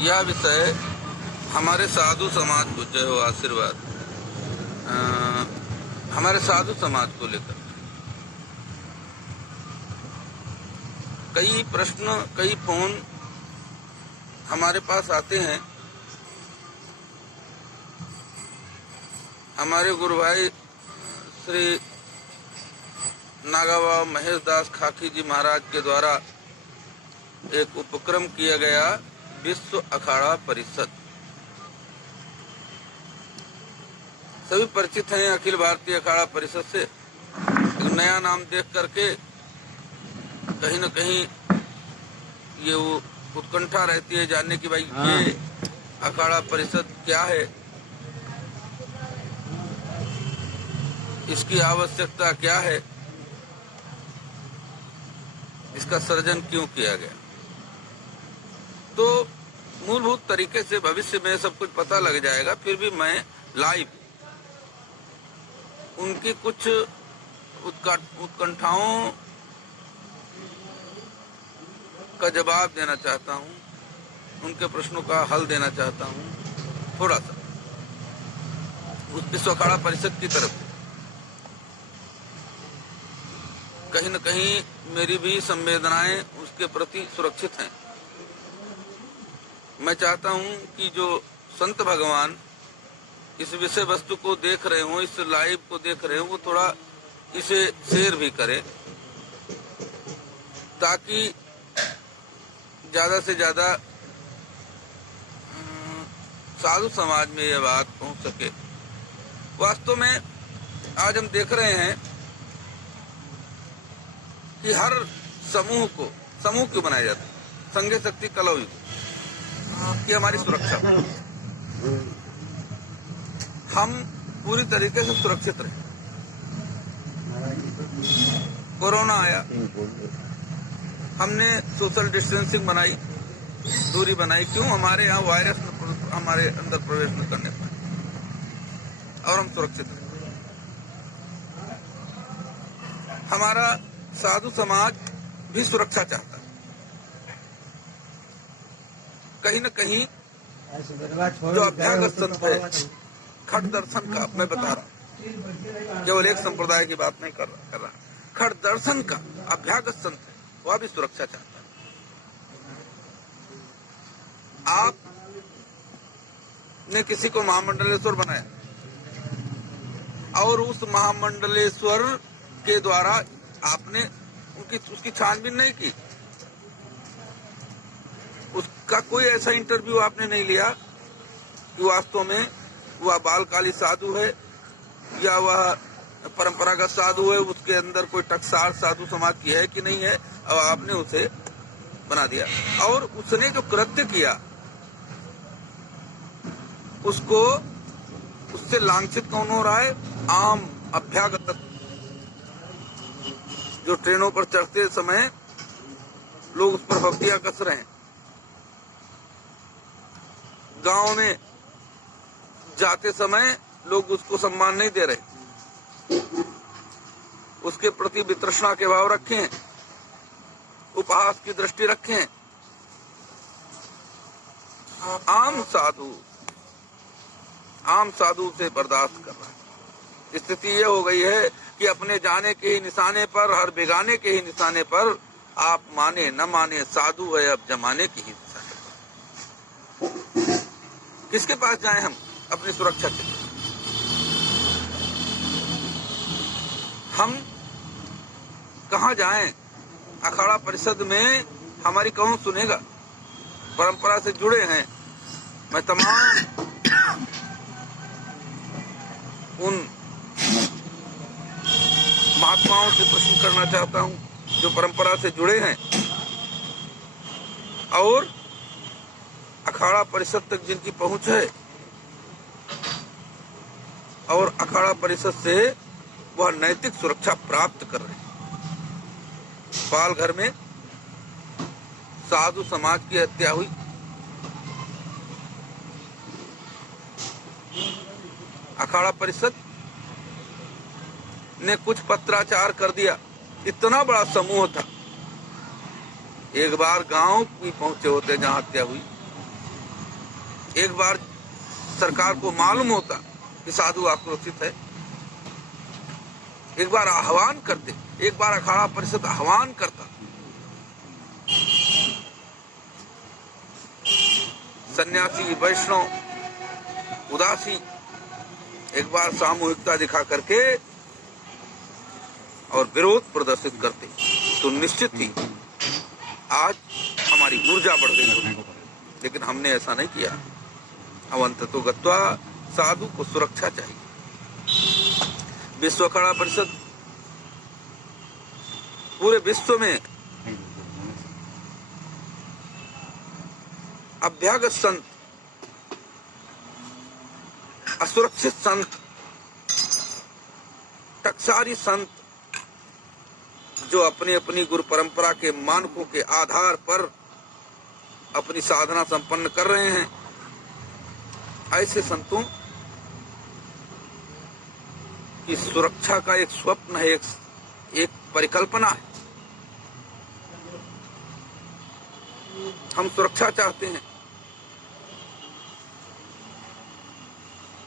यह विषय हमारे साधु समाज को, जय हो आशीर्वाद, हमारे साधु समाज को लेकर कई प्रश्न, कई फोन हमारे पास आते हैं। हमारे गुरु भाई श्री नागाबाबा महेश दास खाकी जी महाराज के द्वारा एक उपक्रम किया गया, विश्व अखाड़ा परिषद। सभी परिचित हैं अखिल भारतीय अखाड़ा परिषद से। एक नया नाम देख करके कहीं न कहीं ये वो उत्कंठा रहती है जानने की, भाई ये अखाड़ा परिषद क्या है, इसकी आवश्यकता क्या है, इसका सर्जन क्यों किया गया। तो मूलभूत तरीके से भविष्य में सब कुछ पता लग जाएगा। फिर भी मैं लाइव उनकी कुछ उत्कंठाओं का जवाब देना चाहता हूं, उनके प्रश्नों का हल देना चाहता हूं, थोड़ा सा उस विश्व अखाड़ा परिषद की तरफ। कहीं न कहीं मेरी भी संवेदनाएं उसके प्रति सुरक्षित हैं। मैं चाहता हूं कि जो संत भगवान इस विषय वस्तु को देख रहे हो, इस लाइव को देख रहे हो, वो थोड़ा इसे शेयर भी करें, ताकि ज्यादा से ज्यादा साधु समाज में यह बात पहुंच सके। वास्तव में आज हम देख रहे हैं कि हर समूह क्यों बनाया जाता है, संघ शक्ति कलौयुग की हमारी सुरक्षा, हम पूरी तरीके से सुरक्षित रहे। कोरोना आया, हमने सोशल डिस्टेंसिंग बनाई, दूरी बनाई। क्यों? हमारे यहाँ वायरस हमारे अंदर प्रवेश न करने पाए और हम सुरक्षित रहे। हमारा साधु समाज भी सुरक्षा चाहता है। कहीं न कहीं जो अभ्यागत संत है, खट दर्शन का मैं बता रहा हूँ, केवल एक संप्रदाय की बात नहीं कर रहा, खट दर्शन का अभ्यागत संत है, वह भी सुरक्षा चाहता है। आप ने किसी को महामंडलेश्वर बनाया और उस महामंडलेश्वर के द्वारा आपने उसकी छानबीन नहीं की, उसका कोई ऐसा इंटरव्यू आपने नहीं लिया कि वास्तव में वह बालकाली साधु है या वह परंपरागत साधु है, उसके अंदर कोई टकसार साधु समाज की है कि नहीं है, और आपने उसे बना दिया। और उसने जो कृत्य किया उससे लांछित कौन हो रहा है? आम अभ्यागत, जो ट्रेनों पर चढ़ते समय लोग उस पर पगड़ियां कस रहे हैं, गांव में जाते समय लोग उसको सम्मान नहीं दे रहे, उसके प्रति वितृष्णा के भाव रखे हैं, उपहास की दृष्टि रखे हैं। आम साधु से बर्दाश्त कर रहा है। स्थिति ये हो गई है कि अपने जाने के ही निशाने पर, हर बेगाने के ही निशाने पर, आप माने न माने साधु है अब जमाने की ही निशाने पर। किसके पास जाएं हम अपनी सुरक्षा के लिए? हम कहाँ जाएं? अखाड़ा परिषद में हमारी कौन सुनेगा? परंपरा से जुड़े हैं। मैं तमाम उन महात्माओं से प्रश्न करना चाहता हूं जो परंपरा से जुड़े हैं और अखाड़ा परिषद तक जिनकी पहुंच है और अखाड़ा परिषद से वह नैतिक सुरक्षा प्राप्त कर रहे हैं। पाल घर में साधु समाज की हत्या हुई, अखाड़ा परिषद ने कुछ पत्राचार कर दिया। इतना बड़ा समूह था, एक बार गांव भी पहुंचे होते जहां हत्या हुई, एक बार सरकार को मालूम होता कि साधु आक्रोशित है, एक बार आह्वान करते, एक बार अखाड़ा परिषद आह्वान करता, सन्यासी, वैष्णव, उदासी एक बार सामूहिकता दिखा करके और विरोध प्रदर्शित करते तो निश्चित ही आज हमारी ऊर्जा बढ़ गई होती। लेकिन हमने ऐसा नहीं किया। अब अंततो गत्वा साधु को सुरक्षा चाहिए। विश्व अखाड़ा परिषद पूरे विश्व में अभ्यागत संत, असुरक्षित संत, टकसारी संत जो अपनी अपनी गुरु परंपरा के मानकों के आधार पर अपनी साधना संपन्न कर रहे हैं, ऐसे संतों की सुरक्षा का एक स्वप्न है, एक परिकल्पना है। हम सुरक्षा चाहते हैं।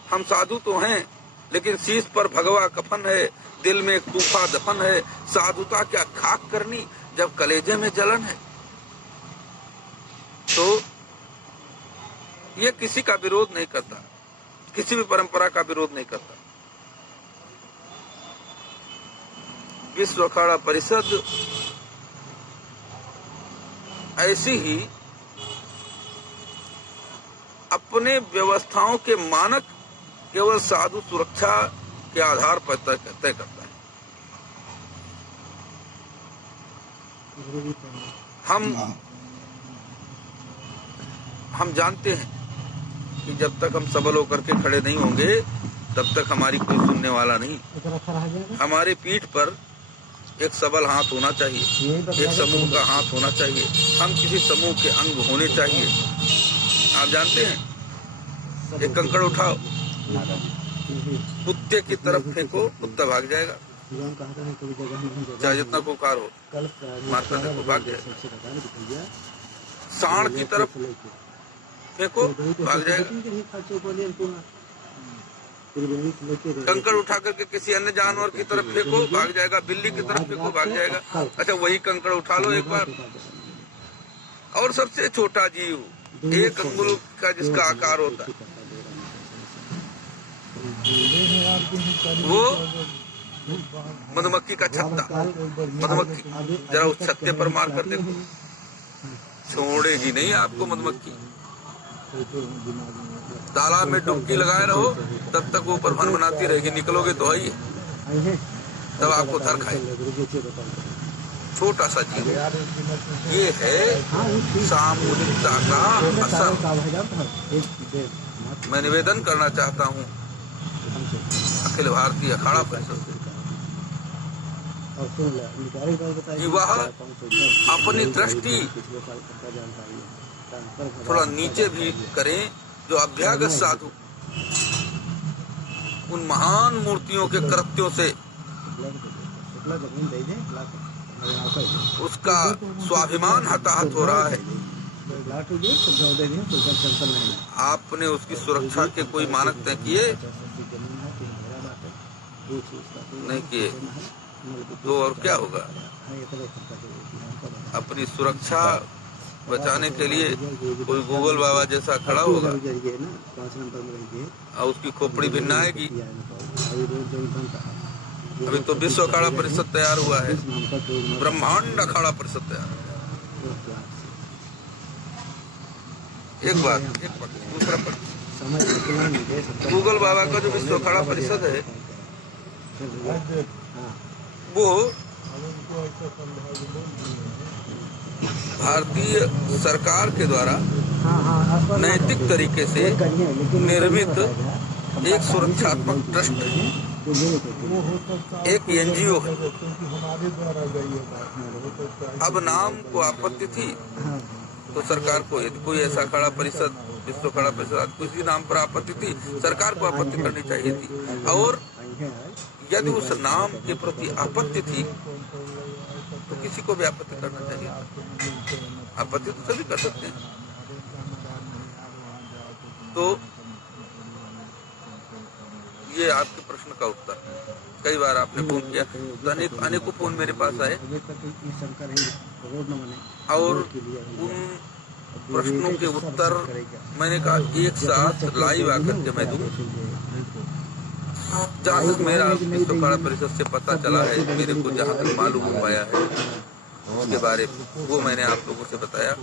हम साधु तो हैं, लेकिन शीश पर भगवा कफन है, दिल में एक तूफा दफन है। साधुता क्या खाक करनी जब कलेजे में जलन है। तो ये किसी का विरोध नहीं करता, किसी भी परंपरा का विरोध नहीं करता। विश्व अखाड़ा परिषद ऐसी ही अपने व्यवस्थाओं के मानक केवल साधु सुरक्षा के आधार पर तय करता है। हम जानते हैं कि जब तक हम सबल होकर के खड़े नहीं होंगे तब तक हमारी कोई सुनने वाला नहीं। हमारे पीठ पर एक सबल हाथ होना चाहिए, एक समूह का हाथ होना चाहिए, हम किसी समूह के अंग होने चाहिए। आप जानते हैं, एक कंकड़ उठाओ, कुत्ते की तरफ फेंको, कुत्ता भाग जाएगा, चाहे जितना पुकार हो, मारता देखो भाग जाएगा। सांड की तरफ फेंको, भाग जाएगा। कंकड़ उठा करके किसी अन्य जानवर की तरफ फेंको, भाग जाएगा। बिल्ली की तरफ फेंको, भाग जाएगा। अच्छा, वही कंकड़ उठा लो एक बार। और सबसे छोटा जीव, एक अंगुल का जिसका आकार होता है, वो मधुमक्खी का छत्ता। मधुमक्खी जरा उस छत्ते पर मार कर देखो, छोड़ेगी नहीं आपको मधुमक्खी। तालाब में डुबकी लगाए रहो तब तक ऊपर भन बनाती रहेगी, निकलोगे तो है तब आपको थर खाए। छोटा सा जीव, ये है सामूहिकता का असर। मैं निवेदन करना चाहता हूँ अखिल भारतीय अखाड़ा परिषद कि वह अपनी दृष्टि थोड़ा नीचे भी करें। जो अभ्यागत साधु उन महान मूर्तियों के कृत्यों से उसका स्वाभिमान हताहत हो रहा है। आपने उसकी सुरक्षा के कोई मानक तय किए नहीं किए तो और क्या होगा। अपनी सुरक्षा बचाने के लिए कोई गूगल बाबा जैसा खड़ा होगा और उसकी खोपड़ी भिन्न आएगी। अभी तो विश्व अखाड़ा परिषद तैयार हुआ है, ब्रह्मांड अखाड़ा परिषद तैयार हुआ। एक बात दूसरा पक्ष, गूगल बाबा का जो विश्व अखाड़ा परिषद है वो भारतीय सरकार के द्वारा नैतिक तरीके से निर्मित एक सुरक्षात्मक ट्रस्ट है, एक एनजीओ है। अब नाम को आपत्ति थी तो सरकार को, यदि कोई ऐसा अखाड़ा परिषद, विश्व अखाड़ा परिषद, किसी नाम पर आपत्ति थी, सरकार को आपत्ति करनी चाहिए थी। और यदि उस नाम के प्रति आपत्ति थी तो किसी को भी आपत्ति करना चाहिए। आपत्ति तो सभी कर सकते हैं। तो ये आपके प्रश्न का उत्तर। कई बार आपने फोन किया तो अनेकों फोन मेरे पास आए और उन प्रश्नों के उत्तर मैंने कहा एक साथ लाइव आकर के मैं दूं। जहाँ तक मेरा विश्व अखाड़ा परिषद से पता चला है, मेरे को जहाँ तक मालूम हो पाया है उसके बारे में वो मैंने आप लोगों से बताया।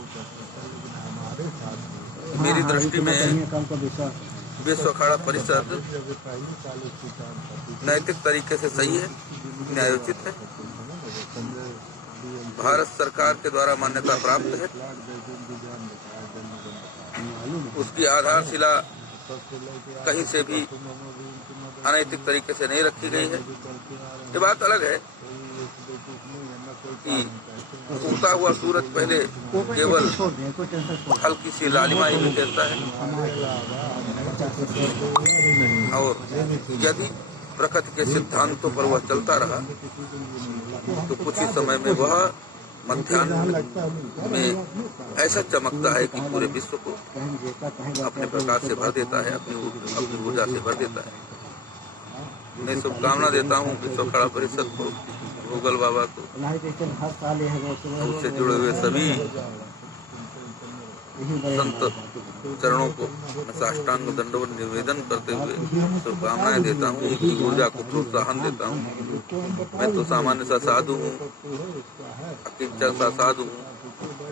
मेरी दृष्टि में विश्व अखाड़ा परिषद नैतिक तरीके से सही है, न्यायोचित है, भारत सरकार के द्वारा मान्यता प्राप्त है, उसकी आधारशिला कहीं से भी अनैतिक तरीके से नहीं रखी गई है। ये बात अलग है कि उगता हुआ सूरज पहले केवल हल्की सी लालिमा ही देता है और यदि प्रकृति के सिद्धांतों पर वह चलता रहा तो कुछ ही समय में वह मध्याह्न में ऐसा चमकता है कि पूरे विश्व को अपने प्रकाश से भर देता है, अपनी ऊर्जा से भर देता है। मैं शुभकामना देता हूँ विश्व अखाड़ा परिषद को, गूगल बाबा को, उससे जुड़े हुए सभी संत चरणों को मैं साष्टांग दंडवत निवेदन करते हुए शुभकामनाएं देता हूँ, उनकी ऊर्जा को प्रोत्साहन देता हूँ। मैं तो सामान्य सा साधु हूँ, अकिंचन सा साधु हूँ,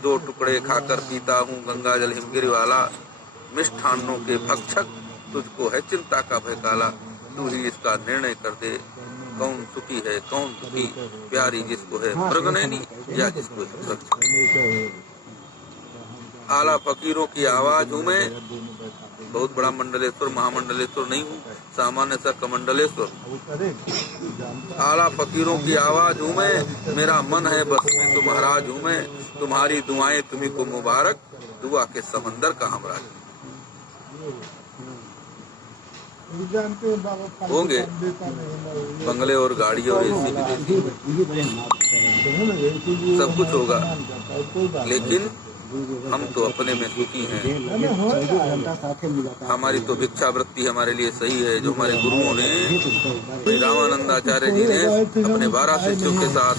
2 टुकड़े खाकर पीता हूँ गंगा जल हिमगिरी वाला, मिष्ठान्नों के भक्षक तुझको है चिंता का भय काला, तू ही इसका निर्णय कर दे कौन सुखी है कौन दुखी, प्यारी जिसको है मृगनैनी या जिसको है सुरक्षा। आला फकीरों की आवाज हूँ मैं, बहुत बड़ा मंडलेश्वर महामंडलेश्वर नहीं हूँ, सामान्य सा कमंडलेश्वर। आला फकीरों की आवाज हूँ मैं, मेरा मन है बस में तो महाराज हूँ मैं, तुम्हारी दुआएं तुम्ही को मुबारक, दुआ के समंदर का हमराज। होंगे बंगले और गाड़ी और एसी विदेशी, सब कुछ होगा, लेकिन हम तो अपने में सुखी हैं। हमारी तो भिक्षावृत्ति हमारे लिए सही है, जो हमारे गुरुओं ने श्री रामानंदाचार्य जी ने अपने 12 शिष्यों के साथ